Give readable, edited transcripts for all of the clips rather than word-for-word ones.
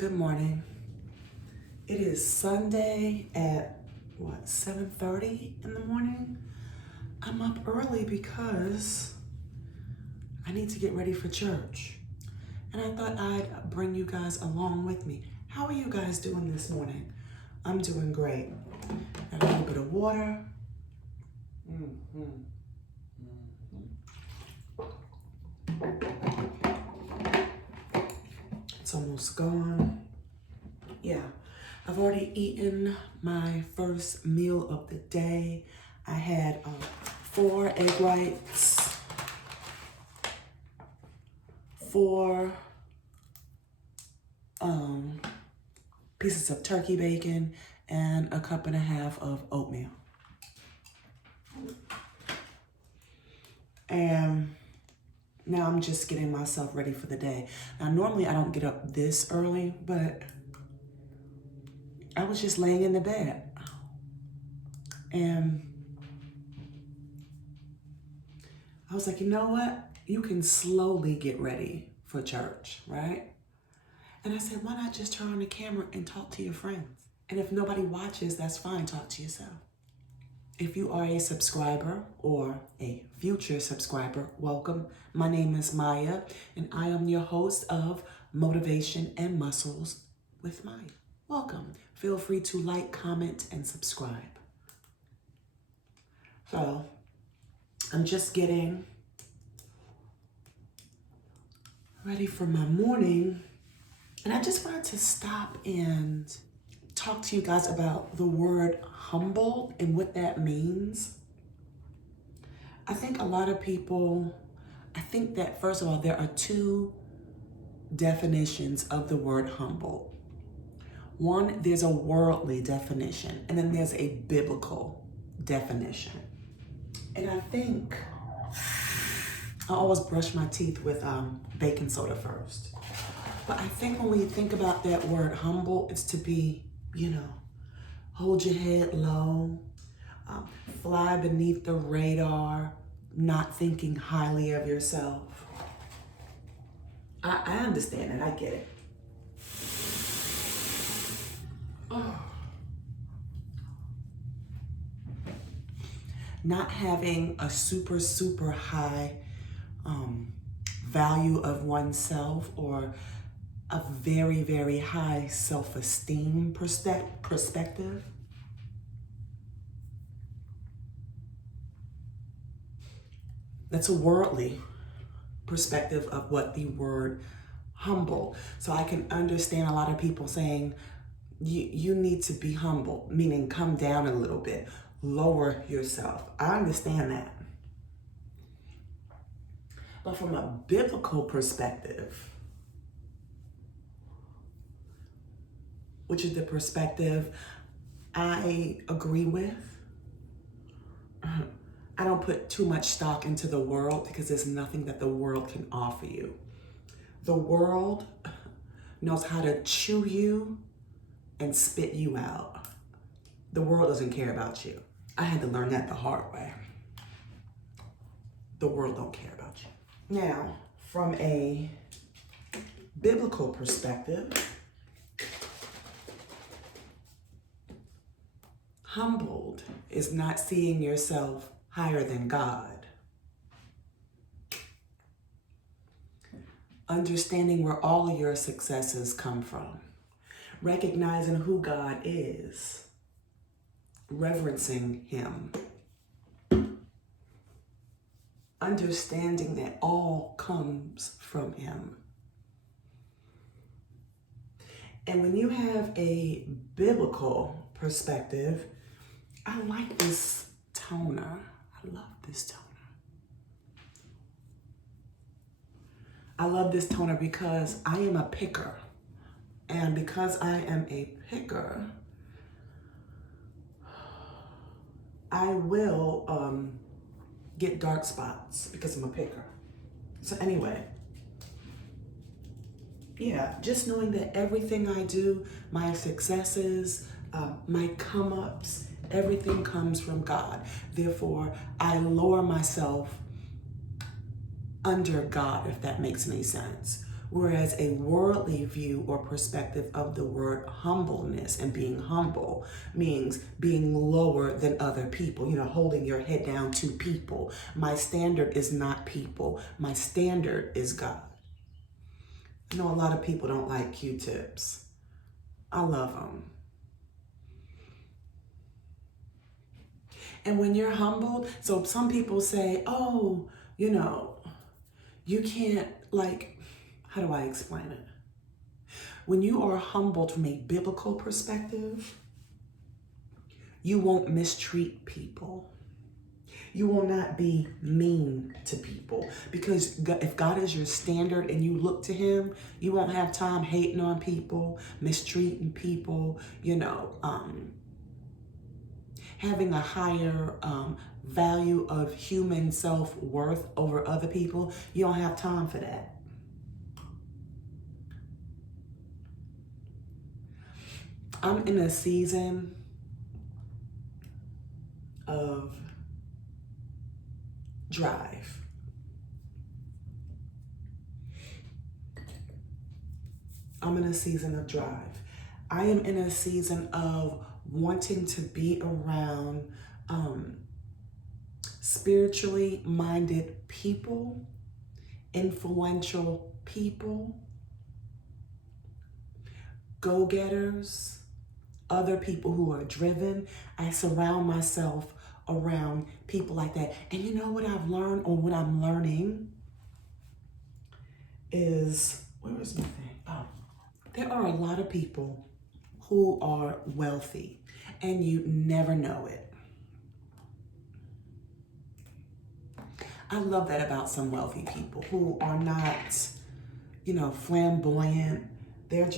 Good morning. It is Sunday at 7:30 in the morning. I'm up early because I need to get ready for church. And I thought I'd bring you guys along with me. How are you guys doing this morning? I'm doing great. Got a little bit of water. It's almost gone. Yeah, I've already eaten my first meal of the day. I had 4 egg whites, 4 pieces of turkey bacon, and a 1.5 cups of oatmeal. And now I'm just getting myself ready for the day. Now, normally I don't get up this early, but I was just laying in the bed. And I was like, you know what? You can slowly get ready for church, right? And I said, why not just turn on the camera and talk to your friends? And if nobody watches, that's fine. Talk to yourself. If you are a subscriber or a future subscriber, welcome. My name is Mayya, and I am your host of Motivation and Muscles with Mayya. Welcome. Feel free to like, comment, and subscribe. So, I'm just getting ready for my morning, and I just wanted to stop and talk to you guys about the word humble and what that means. I think a lot of people, I think that first of all, there are 2 definitions of the word humble. One, there's a worldly definition, and then there's a biblical definition. And I think I always brush my teeth with baking soda first. But I think when we think about that word humble, it's to be, hold your head low, fly beneath the radar, not thinking highly of yourself. I understand it. I get it. Not having a super high value of oneself or a very high self-esteem perspective. That's a worldly perspective of what the word humble. So I can understand a lot of people saying, you need to be humble, meaning come down a little bit, lower yourself. I understand that. But from a biblical perspective, which is the perspective I agree with, I don't put too much stock into the world because there's nothing that the world can offer you. The world knows how to chew you and spit you out. The world doesn't care about you. I had to learn that the hard way. The world don't care about you. Now, from a biblical perspective, humbled is not seeing yourself higher than God. Understanding where all of your successes come from. Recognizing who God is. Reverencing Him. Understanding that all comes from Him. And when you have a biblical perspective, I like this toner. I love this toner. I love this toner because I am a picker. And because I am a picker, I will get dark spots because I'm a picker. So anyway, yeah, just knowing that everything I do, my successes, my come-ups, everything comes from God. Therefore, I lower myself under God, if that makes any sense. Whereas a worldly view or perspective of the word humbleness and being humble means being lower than other people, holding your head down to people. My standard is not people. My standard is God. I know a lot of people don't like Q-tips. I love them. And when you're humbled, so some people say, oh, you can't, how do I explain it? When you are humbled from a biblical perspective, you won't mistreat people. You will not be mean to people, because if God is your standard and you look to him, you won't have time hating on people, mistreating people, having a higher value of human self-worth over other people. You don't have time for that. I'm in a season of drive. I'm in a season of drive. I am in a season of wanting to be around spiritually minded people, influential people, go-getters, other people who are driven. I surround myself around people like that. And you know what I've learned, or what I'm learning, is, where is my thing? Oh, there are a lot of people who are wealthy and you never know it. I love that about some wealthy people who are not, flamboyant. They're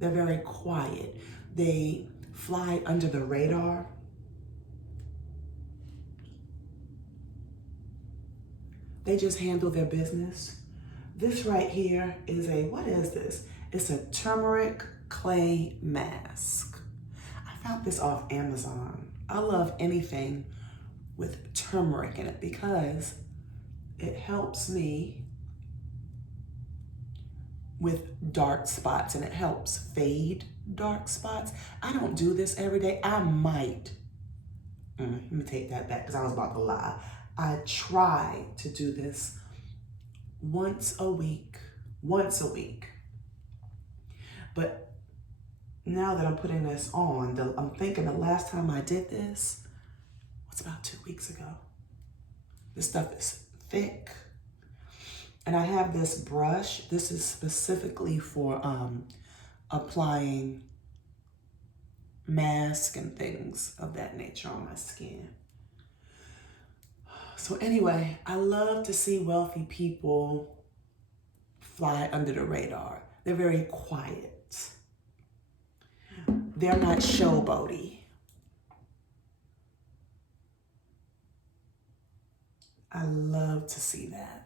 very quiet. They fly under the radar. They just handle their business. This right here is what is this? It's a turmeric clay mask. I found this off Amazon. I love anything with turmeric in it because it helps me with dark spots, and it helps fade dark spots. I don't do this every day. I might. Let me take that back because I was about to lie. I try to do this once a week. But now that I'm putting this on, I'm thinking the last time I did this was about 2 weeks ago. This stuff is thick. And I have this brush. This is specifically for applying masks and things of that nature on my skin. So anyway, I love to see wealthy people fly under the radar. They're very quiet. They're not showboaty. I love to see that.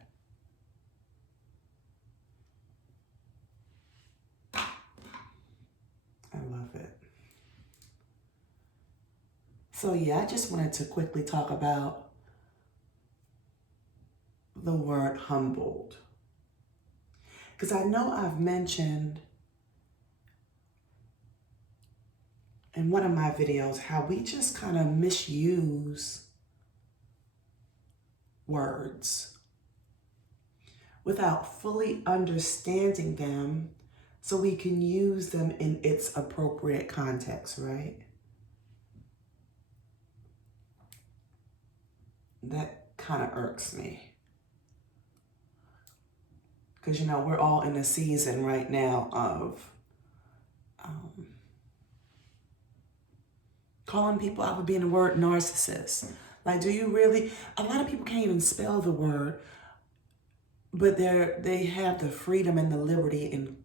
I love it. So yeah, I just wanted to quickly talk about the word humbled. Because I know I've mentioned in one of my videos how we just kind of misuse words without fully understanding them so we can use them in its appropriate context, right? That kind of irks me. Because, we're all in a season right now of calling people out for being the word narcissist. Like, do you really? A lot of people can't even spell the word, but they have the freedom and the liberty in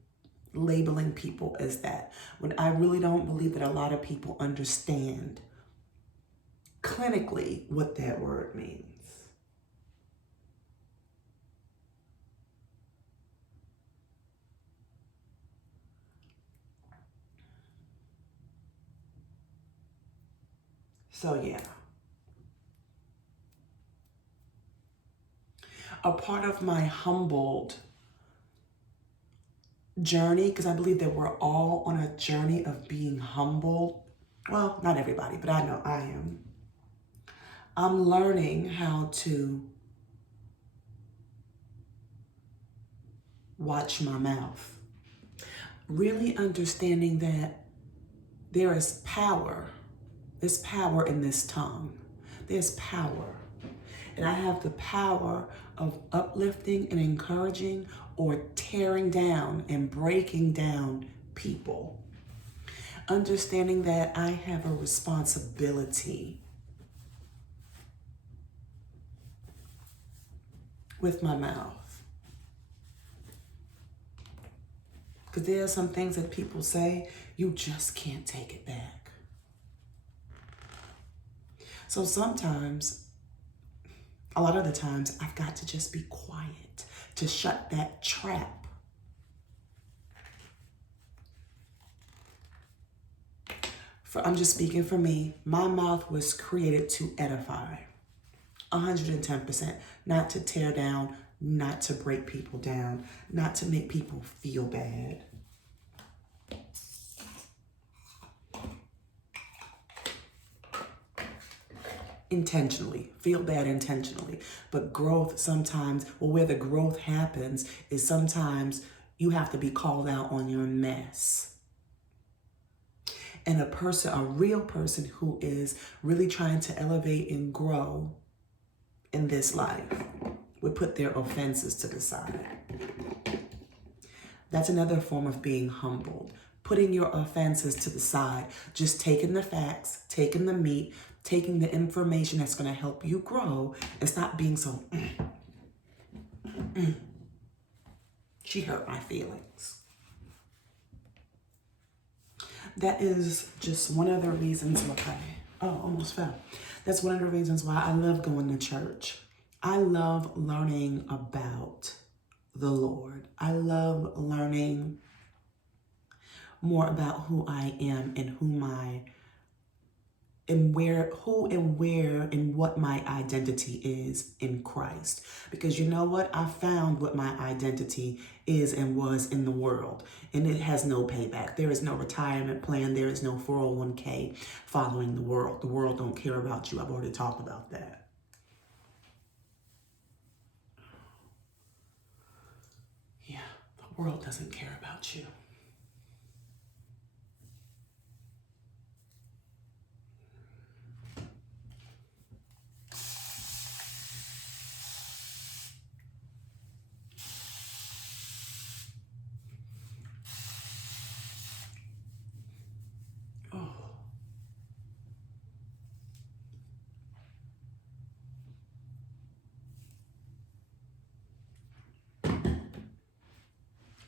labeling people as that. When I really don't believe that a lot of people understand clinically what that word means. So yeah. A part of my humbled journey, because I believe that we're all on a journey of being humble. Well, not everybody, but I know I am. I'm learning how to watch my mouth. Really understanding that there is power. There's power in this tongue. There's power. And I have the power of uplifting and encouraging or tearing down and breaking down people. Understanding that I have a responsibility with my mouth. Because there are some things that people say, you just can't take it back. So sometimes, a lot of the times, I've got to just be quiet to shut that trap. I'm just speaking for me. My mouth was created to edify. 110%. Not to tear down, not to break people down, not to make people feel bad. Intentionally, feel bad intentionally. But growth sometimes, well, where the growth happens is sometimes you have to be called out on your mess. And a real person who is really trying to elevate and grow in this life would put their offenses to the side. That's another form of being humbled. Putting your offenses to the side, just taking the facts, taking the meat, taking the information that's going to help you grow, and stop being so, she hurt my feelings. That is just one of the reasons why, almost fell. That's one of the reasons why I love going to church. I love learning about the Lord. I love learning more about who I am and where and what my identity is in Christ. Because you know what? I found what my identity is and was in the world. And it has no payback. There is no retirement plan. There is no 401k following the world. The world don't care about you. I've already talked about that. Yeah, the world doesn't care about you.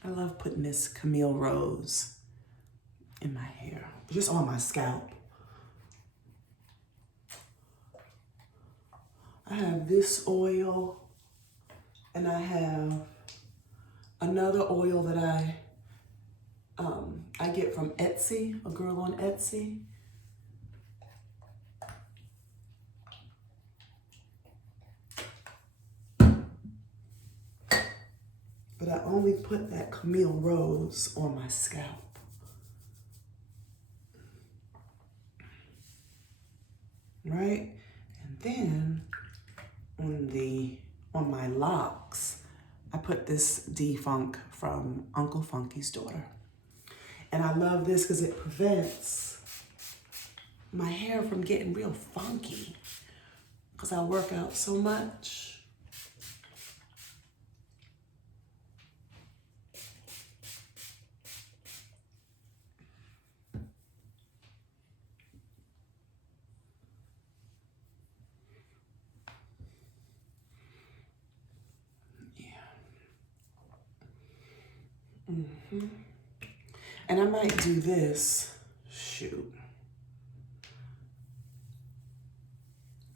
I love putting this Camille Rose in my hair, just on my scalp. I have this oil, and I have another oil that I get from Etsy, a girl on Etsy. But I only put that Camille Rose on my scalp. Right? And then on my locks, I put this D-Funk from Uncle Funky's daughter. And I love this because it prevents my hair from getting real funky because I work out so much. And I might do this,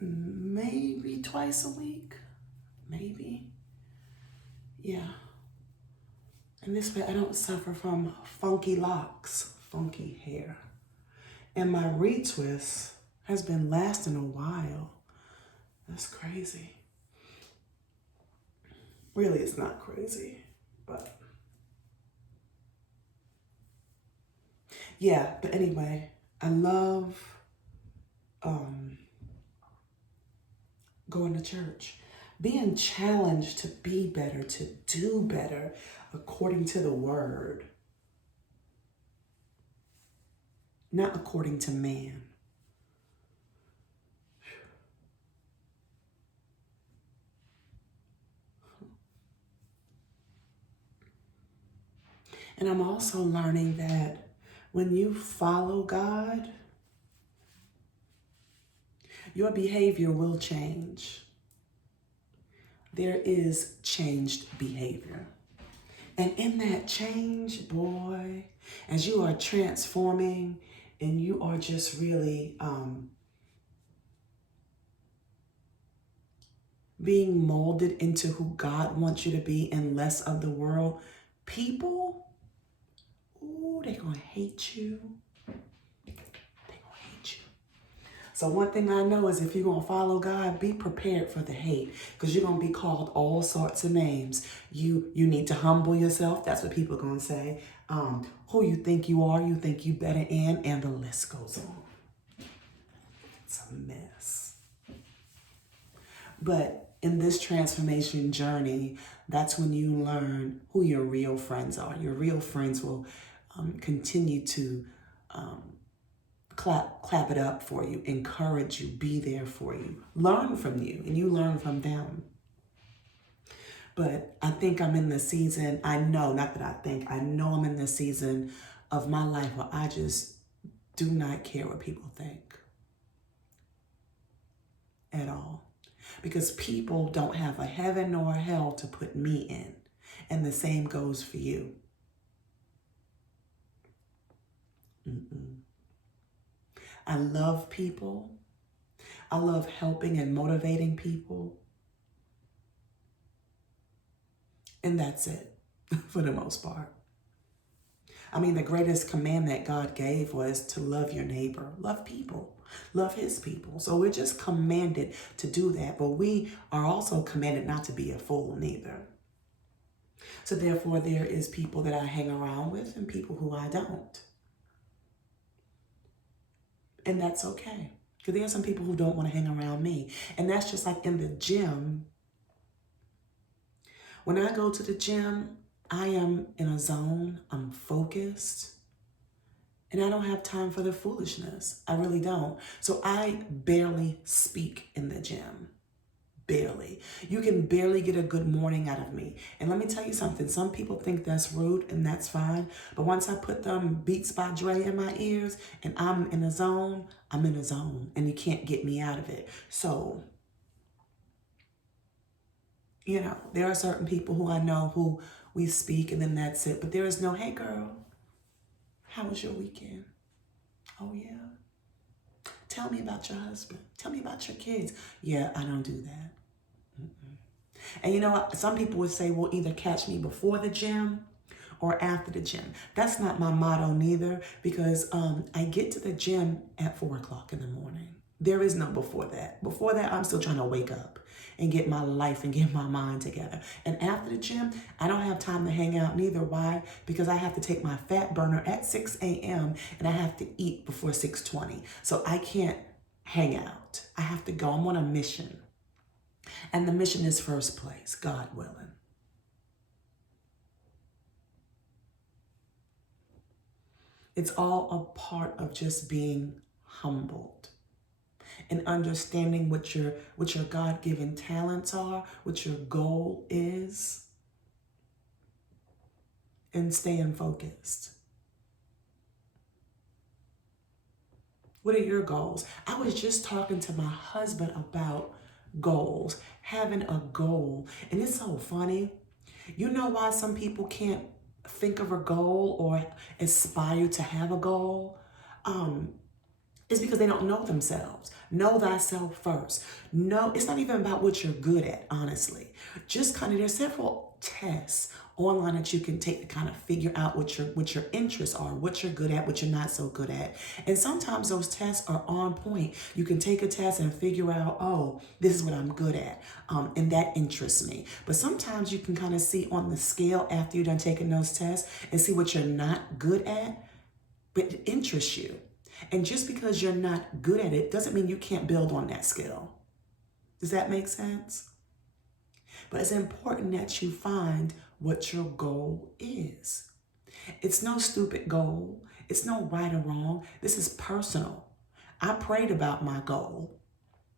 maybe twice a week, maybe. Yeah. And this way I don't suffer from funky locks, funky hair. And my retwist has been lasting a while. That's crazy. Really, it's not crazy, but Yeah, but anyway, I love going to church, being challenged to be better, to do better according to the word, not according to man. And I'm also learning that when you follow God, your behavior will change. There is changed behavior. And in that change, boy, as you are transforming and you are just really being molded into who God wants you to be and less of the world, people, ooh, they're going to hate you. They're going to hate you. So one thing I know is if you're going to follow God, be prepared for the hate, because you're going to be called all sorts of names. You need to humble yourself. That's what people are going to say. Who you think you are, you think you better in, and the list goes on. It's a mess. But in this transformation journey, that's when you learn who your real friends are. Your real friends will continue to clap it up for you, encourage you, be there for you, learn from you, and you learn from them. But I think I'm in the season, I know I'm in the season of my life where I just do not care what people think at all. Because people don't have a heaven nor a hell to put me in. And the same goes for you. I love people. I love helping and motivating people. And that's it for the most part. I mean, the greatest command that God gave was to love your neighbor, love people, love his people. So we're just commanded to do that, but we are also commanded not to be a fool neither. So therefore, there is people that I hang around with and people who I don't. And that's okay, because there are some people who don't want to hang around me. And that's just like in the gym. When I go to the gym, I am in a zone, I'm focused, and I don't have time for the foolishness. I really don't. So I barely speak in the gym. Barely. You can barely get a good morning out of me. And let me tell you something. Some people think that's rude, and that's fine. But once I put them Beats by Dre in my ears and I'm in a zone, I'm in a zone, and you can't get me out of it. So, you know, there are certain people who I know who we speak and then that's it. But there is no, hey girl, how was your weekend? Oh yeah. Tell me about your husband. Tell me about your kids. Yeah, I don't do that. And you know what? Some people would say, well, either catch me before the gym or after the gym. That's not my motto neither, because I get to the gym at 4 o'clock in the morning. There is no before that. Before that, I'm still trying to wake up and get my life and get my mind together. And after the gym, I don't have time to hang out neither. Why? Because I have to take my fat burner at 6 a.m. and I have to eat before 6:20. So I can't hang out. I have to go. I'm on a mission. And the mission is first place, God willing. It's all a part of just being humbled and understanding what your God-given talents are, what your goal is, and staying focused. What are your goals? I was just talking to my husband about goals, having a goal. And it's so funny. You know why some people can't think of a goal or aspire to have a goal? It's because they don't know themselves. Know thyself first. No, it's not even about what you're good at, honestly. Just kind of, there's several tests online that you can take to kind of figure out what your interests are, what you're good at, what you're not so good at. And sometimes those tests are on point. You can take a test and figure out, oh, this is what I'm good at, and that interests me. But sometimes you can kind of see on the scale after you're done taking those tests and see what you're not good at. but it interests you. And just because you're not good at it doesn't mean you can't build on that skill. Does that make sense? But it's important that you find what your goal is. It's no stupid goal. It's no right or wrong. This is personal. I prayed about my goal,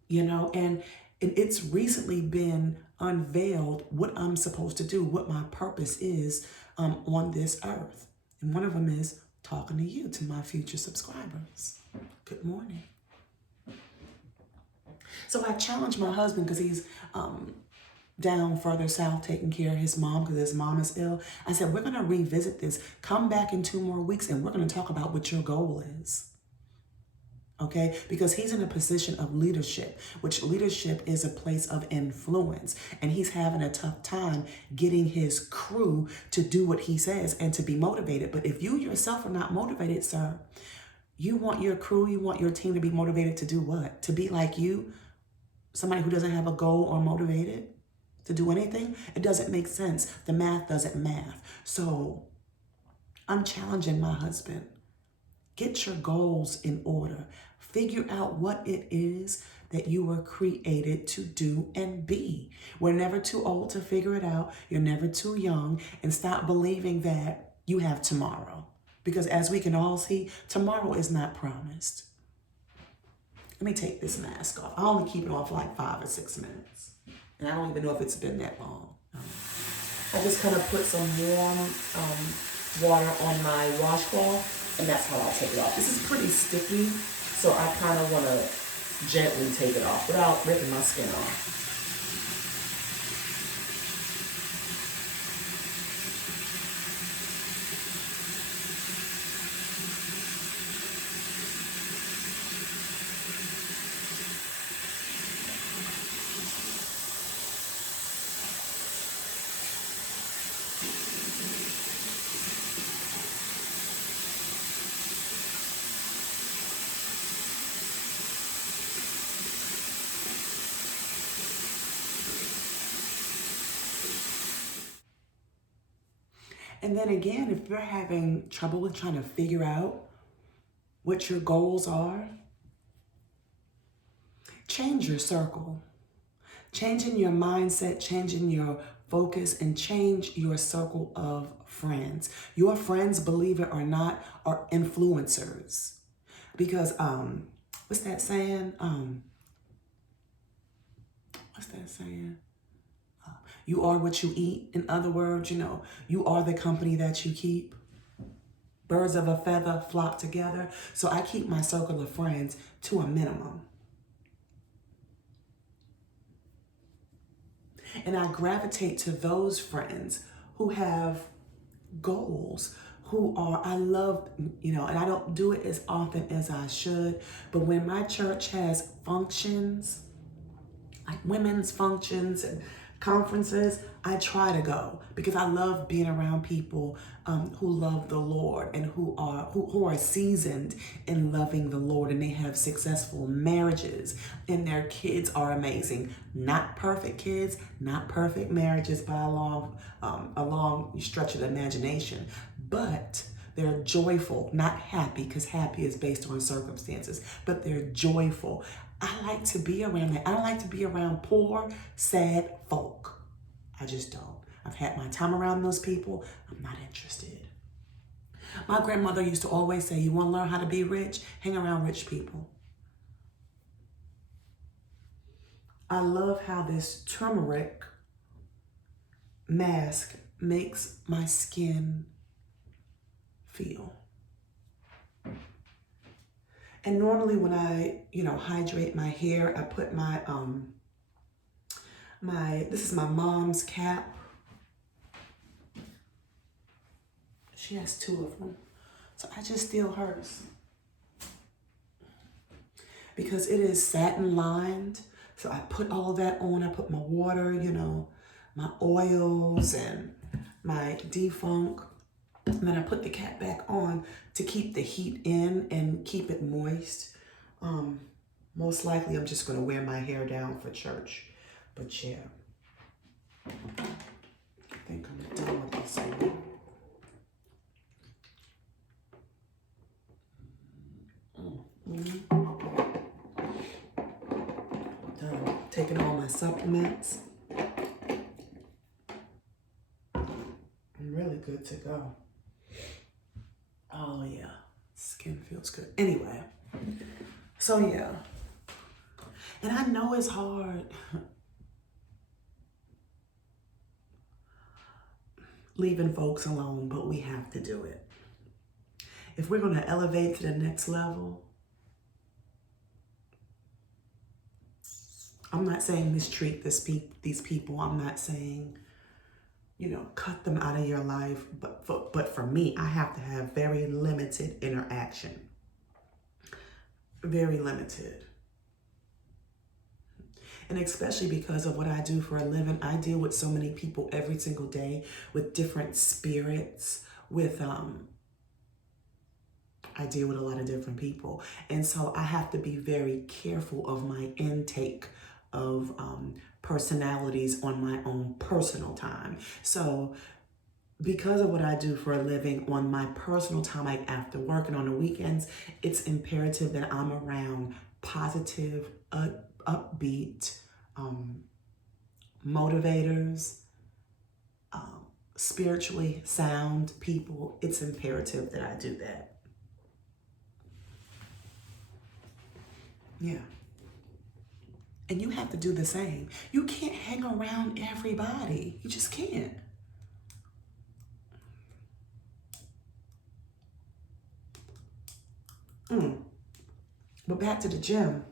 and it's recently been unveiled what I'm supposed to do, what my purpose is on this earth. And one of them is talking to you, to my future subscribers. Good morning. So I challenged my husband because he's down further south taking care of his mom because his mom is ill. I said, we're going to revisit this. Come back in 2 more weeks and we're going to talk about what your goal is. Okay? Because he's in a position of leadership, which leadership is a place of influence. And he's having a tough time getting his crew to do what he says and to be motivated. But if you yourself are not motivated, sir, you want your crew, you want your team to be motivated to do what? To be like you? Somebody who doesn't have a goal or motivated to do anything? It doesn't make sense. The math doesn't math. So I'm challenging my husband. Get your goals in order. Figure out what it is that you were created to do and be. We're never too old to figure it out. You're never too young. And stop believing that you have tomorrow. Because as we can all see, tomorrow is not promised. Let me take this mask off. I only keep it on for like 5 or 6 minutes. And I don't even know if it's been that long. I just kind of put some warm water on my washcloth, and that's how I'll take it off. This is pretty sticky, so I kind of want to gently take it off without ripping my skin off. And then again, if you're having trouble with trying to figure out what your goals are, change your circle. Changing your mindset, changing your focus, and change your circle of friends. Your friends, believe it or not, are influencers. Because, what's that saying? You are what you eat. In other words, you are the company that you keep. Birds of a feather flock together. So I keep my circle of friends to a minimum. And I gravitate to those friends who have goals, I love, and I don't do it as often as I should, but when my church has functions, like women's functions and conferences, I try to go because I love being around people who love the Lord and who are seasoned in loving the Lord, and they have successful marriages and their kids are amazing. Not perfect kids, not perfect marriages by a long stretch of the imagination, but they're joyful, not happy, because happy is based on circumstances, but they're joyful. I like to be around that. I don't like to be around poor, sad folk. I just don't. I've had my time around those people. I'm not interested. My grandmother used to always say, you want to learn how to be rich? Hang around rich people. I love how this turmeric mask makes my skin feel. And normally when I, hydrate my hair, I put this is my mom's cap. She has 2 of them. So I just steal hers. Because it is satin lined. So I put all of that on. I put my water, my oils and my defunk. And then I put the cap back on to keep the heat in and keep it moist. Most likely I'm just going to wear my hair down for church. But yeah, I think I'm done with this one. Taking all my supplements. I'm really good to go. Oh yeah, skin feels good. Anyway, so yeah. And I know it's hard leaving folks alone, but we have to do it. If we're going to elevate to the next level, I'm not saying mistreat these people. I'm not saying, cut them out of your life. But for me, I have to have very limited interaction. Very limited. And especially because of what I do for a living, I deal with so many people every single day with different spirits, I deal with a lot of different people. And so I have to be very careful of my intake of personalities on my own personal time. So because of what I do for a living on my personal time, like after work and on the weekends, it's imperative that I'm around positive, upbeat, motivators, spiritually sound people. It's imperative that I do that. Yeah. And you have to do the same. You can't hang around everybody. You just can't. But back to the gym.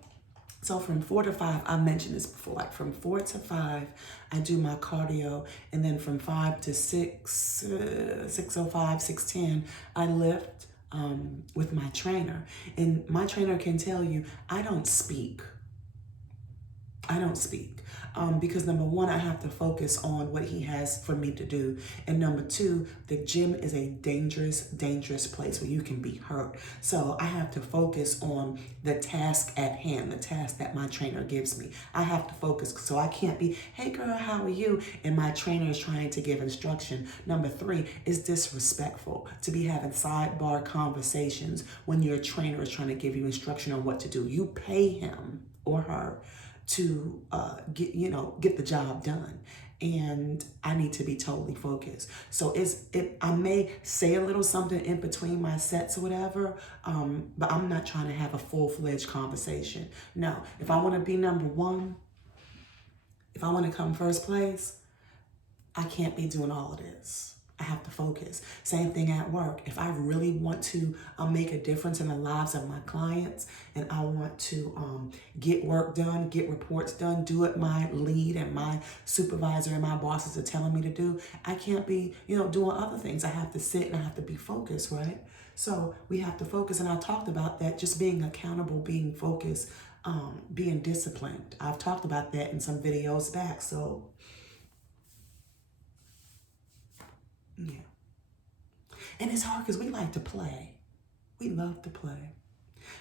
So from 4 to 5, I mentioned this before, like from 4 to 5, I do my cardio. And then from 5 to 6, 6:05, 6:10, I lift with my trainer. And my trainer can tell you, I don't speak. Because number one, I have to focus on what he has for me to do. And number two, the gym is a dangerous, dangerous place where you can be hurt. So I have to focus on the task at hand, the task that my trainer gives me. I have to focus, so I can't be, hey girl, how are you? And my trainer is trying to give instruction. Number three, is disrespectful to be having sidebar conversations when your trainer is trying to give you instruction on what to do. You pay him or her to get the job done, and I need to be totally focused. So I may say a little something in between my sets or whatever, but I'm not trying to have a full-fledged conversation. No, if I want to be number one, if I want to come first place, I can't be doing all of this. I have to focus. Same thing at work. If I really want to make a difference in the lives of my clients, and I want to get work done, get reports done, do what my lead and my supervisor and my bosses are telling me to do, I can't be, doing other things. I have to sit and I have to be focused, right? So we have to focus. And I talked about that, just being accountable, being focused, being disciplined. I've talked about that in some videos back. So yeah. And it's hard because we like to play. We love to play.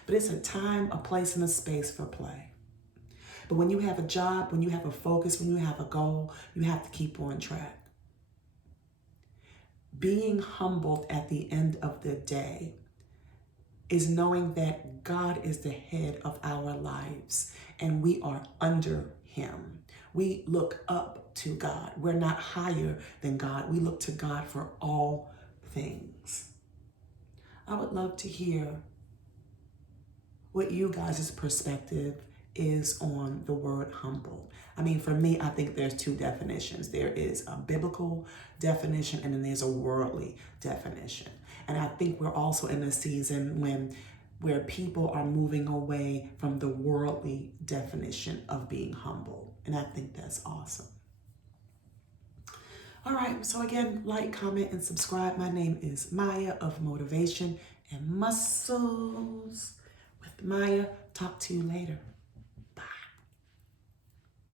But it's a time, a place, and a space for play. But when you have a job, when you have a focus, when you have a goal, you have to keep on track. Being humbled at the end of the day is knowing that God is the head of our lives and we are under him. We look up to God. We're not higher than God. We look to God for all things. I would love to hear what you guys' perspective is on the word humble. I mean, for me, I think there's two definitions. There is a biblical definition and then there's a worldly definition. And I think we're also in a season where people are moving away from the worldly definition of being humble. And I think that's awesome. All right, so again, like, comment, and subscribe. My name is Mayya of Motivation and Muscles with Mayya. Talk to you later.